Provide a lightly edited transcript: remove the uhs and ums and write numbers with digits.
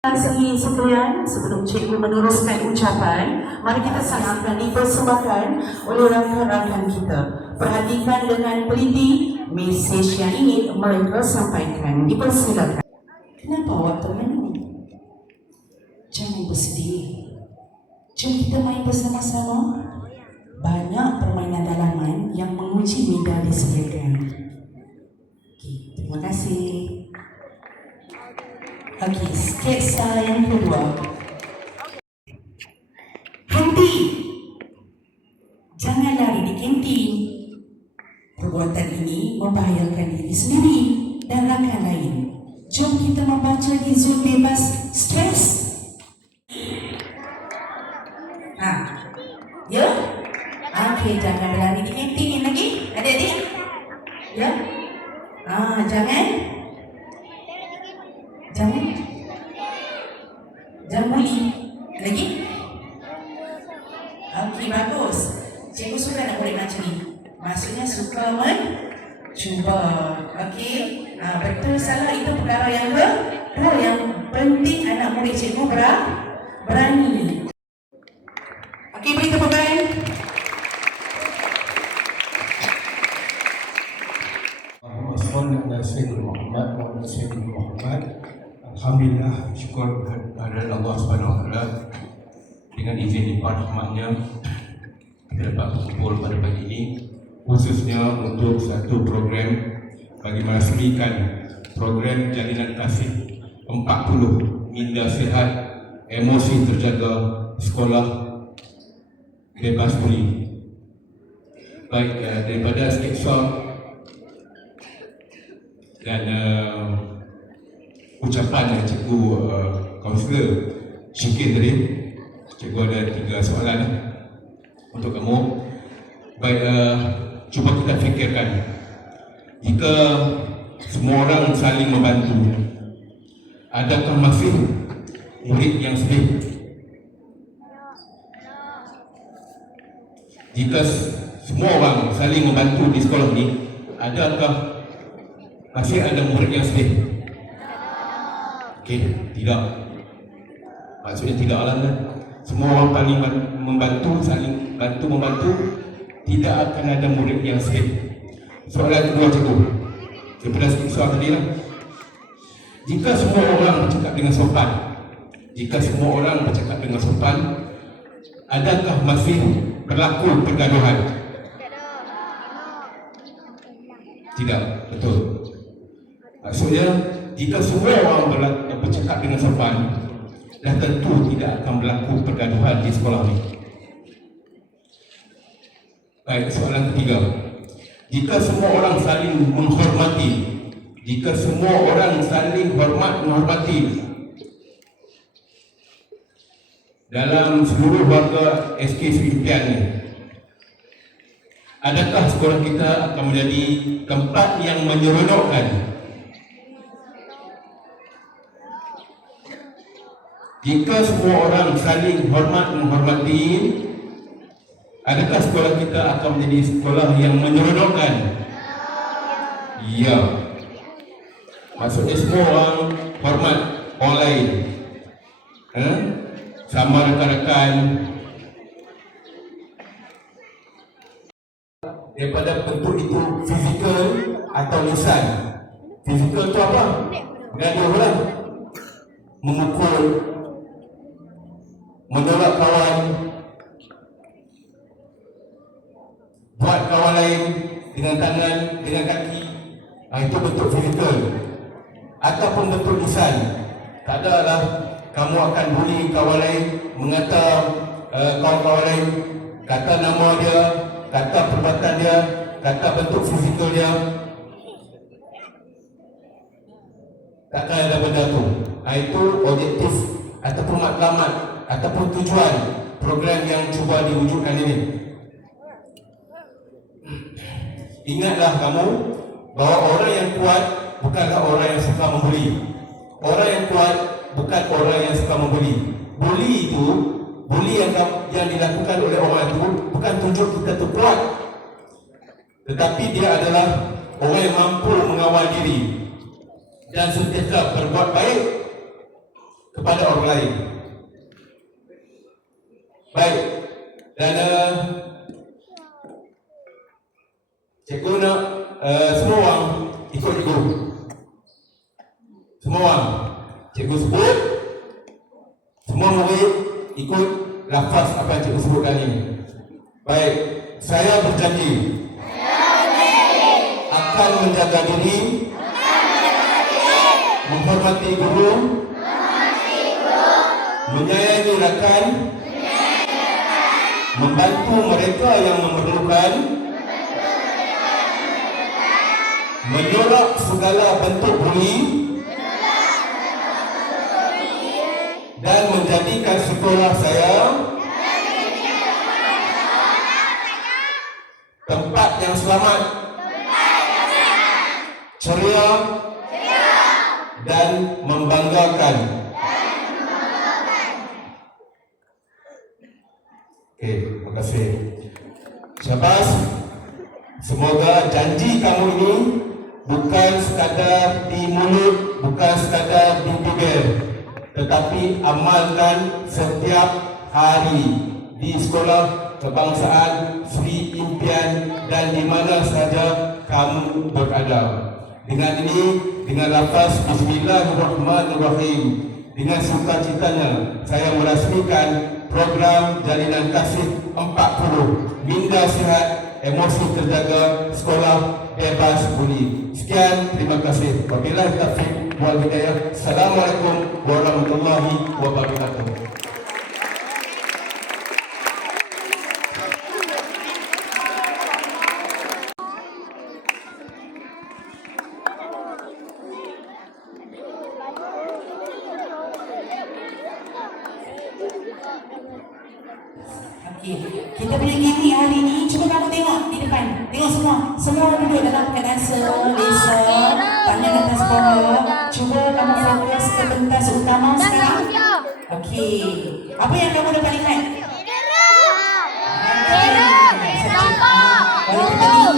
Kasih sekalian, sebelum cikgu meneruskan ucapan, mari kita saksikan dipersembahkan oleh rakan-rakan kita. Perhatikan dengan teliti mesej yang ingin mereka sampaikan. Dipersilakan. Kenapa awak teman? Jangan bersedih. Jom kita main bersama-sama. Banyak permainan dalaman yang menguji minda disediakan. Okay, terima kasih. Okey, sketsa yang kedua. Henti! Jangan lari di kantin. Perbuatan ini membahayakan diri sendiri dan rakan lain. Jom kita membaca di Zoom bebas stres. Ya? Okey, jangan berlari di kantin lagi. Adik-adik? Ya? Jangan buli. Lagi? Okey, bagus. Cikgu suka nak boleh macam ni. Maksudnya suka mencuba. Okey. Betul salah itu perkara yang kedua. Yang penting anak murid cikgu berani. Okey, beri tepukan. Alhamdulillah, syukur kepada Allah Subhanahu Wa Taala. Dengan izin limpah rahmatnya, kita dapat berkumpul pada pagi ini khususnya untuk satu program bagi merasmikan program jalinan kasih 40 minda sihat, emosi terjaga, sekolah bebas buli. Baik, daripada sketsa dan ucapan dari cikgu kaunselor Syikir tadi, cikgu ada 3 soalan untuk kamu. Baik, cuba kita fikirkan, jika semua orang saling membantu, adakah masih murid yang sedih? Jika semua orang saling membantu di sekolah ini, adakah masih ada murid yang sedih? Okey, tidak. Maksudnya tidaklah kan. Semua orang paling membantu, saling membantu, tidak akan ada murid yang sedih. Soalan kedua cikgu, daripada sketsa tadi lah. Jika semua orang bercakap dengan sopan, adakah masih berlaku pergaduhan? Tidak, betul. Maksudnya jika semua orang bercakap dengan sopan, dah tentu tidak akan berlaku pergaduhan di sekolah ini. Baik, soalan ketiga. Jika semua orang saling menghormati, menghormati dalam seluruh warga SK Swipian ini, adakah sekolah kita akan menjadi tempat yang menyeronokkan? Jika semua orang saling menghormati, adakah sekolah kita akan menjadi sekolah yang menyeronokkan? Ya. Maksudnya semua orang hormat orang lain, sama rakan-rakan. Daripada bentuk itu fizikal atau lisan. Fizikal itu apa? Gaduh lah, memukul, menolak kawan, buat kawan lain dengan tangan, dengan kaki. Itu bentuk fizikal. Ataupun bentuk lisan. Tak adalah kamu akan buli kawan lain, mengata kawan-kawan lain, kata nama dia, kata perbuatan dia, kata bentuk fizikal dia. Takkan ada benda tu. Itu objektif ataupun matlamat ataupun tujuan program yang cuba diwujudkan ini. Ingatlah kamu bahawa orang yang kuat bukanlah orang yang suka membuli. Orang yang kuat bukan orang yang suka membuli. Buli yang dilakukan oleh orang itu bukan tunjuk kita tu kuat, tetapi dia adalah orang yang mampu mengawal diri dan sentiasa berbuat baik kepada orang lain. Baik. Dan cikgu nak semua orang ikut cikgu. Semua orang. Cikgu sebut, semua murid ikut lafaz apa yang cikgu sebutkan ini. Baik, saya berjanji akan menjaga diri, menghormati guru, menyayangi rakan, membantu mereka yang memerlukan, menolak segala bentuk buli, dan menjadikan sekolah saya tempat yang selamat, ceria, dan membanggakan. Okey, terima kasih. Syabas. Semoga janji kamu ini bukan sekadar di mulut, bukan sekadar di bibir, tetapi amalkan setiap hari di sekolah kebangsaan Sri Impian dan di mana sahaja kamu berada. Dengan ini, dengan lafaz Bismillahirrahmanirrahim, dengan sukacitanya saya merasmikan program Jalinan Kasih 40 Minda Sihat, Emosi Terjaga, Sekolah Bebas Buli. Sekian, terima kasih. Wabillahi taufiq wal hidayah. Assalamualaikum warahmatullahi wabarakatuh. Okey, kita punya gini hari ni, cuba kamu tengok di depan. Tengok semua. Semua duduk dalam keadaan selesa, tangan atas bawah. Cuba kamu fokus ke pentas utama sekarang. Okey, apa yang kamu dapat lihat? Kalau kita lihat,